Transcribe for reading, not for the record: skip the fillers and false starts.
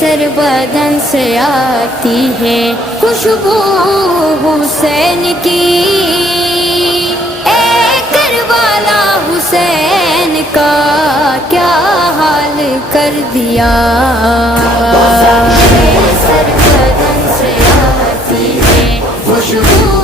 Sir बदन से आती है खुशबू हुसैन की। ए करबला हुसैन का क्या हाल कर दिया। सर बदन से आती है खुशबू